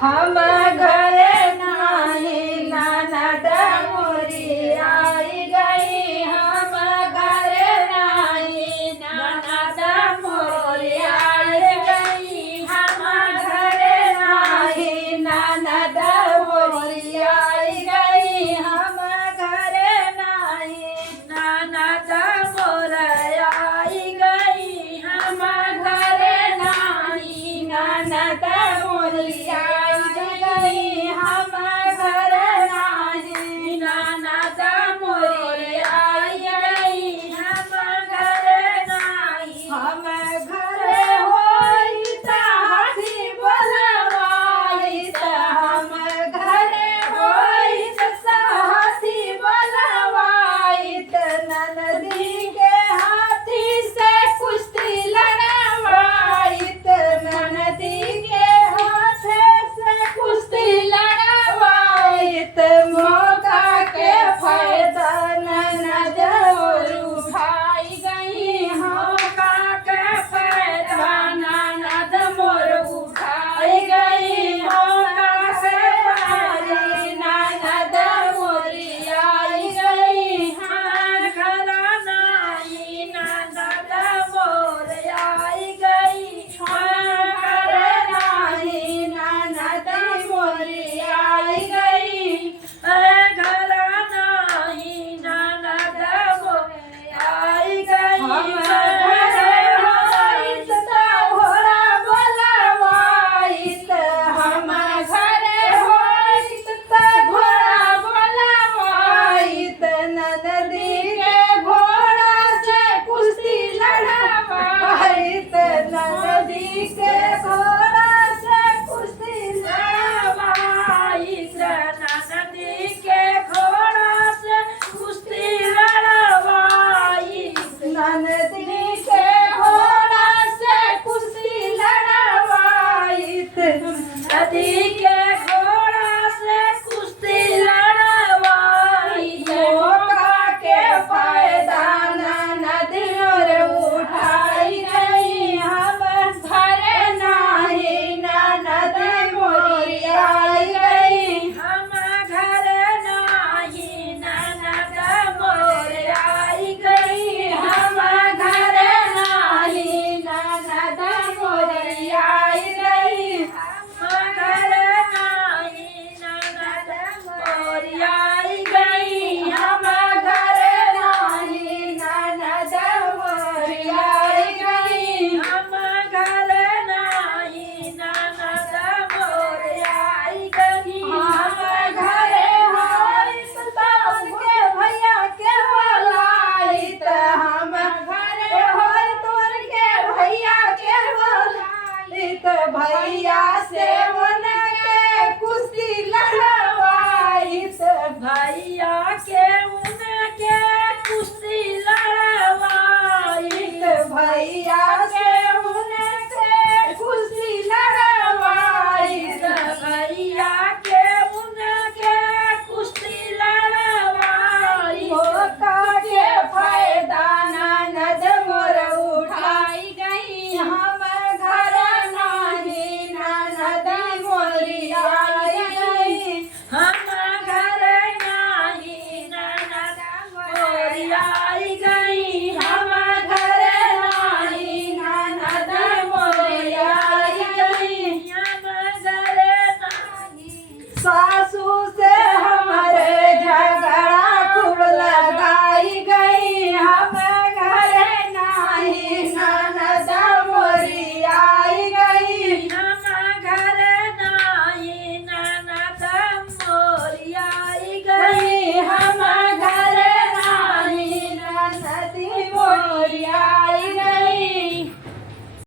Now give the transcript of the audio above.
हम घरे नाही ननद मोरी आई गई। हम घरे नाही ननद मोरी आई गई। हम घरे नाही ननद मोरी आई गई। हम घरे नाही ननद मोर आई गई। हम घरे नाही ननद मोरी हम घर नाही ननद मोरी आई गई। हम घर नाही हम घरे होइत हसी बोलवाइत। हम घरे होइत हसी बोलवाइत। ननदी के हाथी से कुश्ती लड़वाइत। ननदी के मौका के फायदा ननद मोर उठाई गई। मौका के फायदा ननद मोर उठाई गई। मौका से पारी ननद मोरी आई गई। हम घर नाही ननद मोर आई गई। हम घर नाही ननद मोरी आई गई। घर नाही ननद मोरी आई गई। हम घरे होइत घोड़ा बोलवाइत। हम घरे होइत घोड़ा बोलवाइत। ननदी के घोड़ा से कुश्ती लड़वाइत। ननदी के घोड़ा से कुश्ती लड़वाइत। ननदी के घोड़ा से कुश्ती लड़वाइत। ननदी के घोड़ा से कुश्ती लड़वाइत। नदी के घोड़ा से कुश्ती लड़वाइत। मौका के फायदा ननद मोर उठाई गई। हम घरे नाही ननद मोरी आई गई। हम घरे नाही ननद मोरी आई गई। हम घरे नाही ननद मोरी आई गई। हम घरे नाही ननद मोरी आई गई। हम घरे नाही ननद मोरी आई गई। हम घरे नाही ननद मोरी आई गई। हम घरे होइत के भैया के बोलाइत। हम घरे होइत तोर के भैया के बोलाइत। भैया से के कुश्ती लड़वाइत। भैया के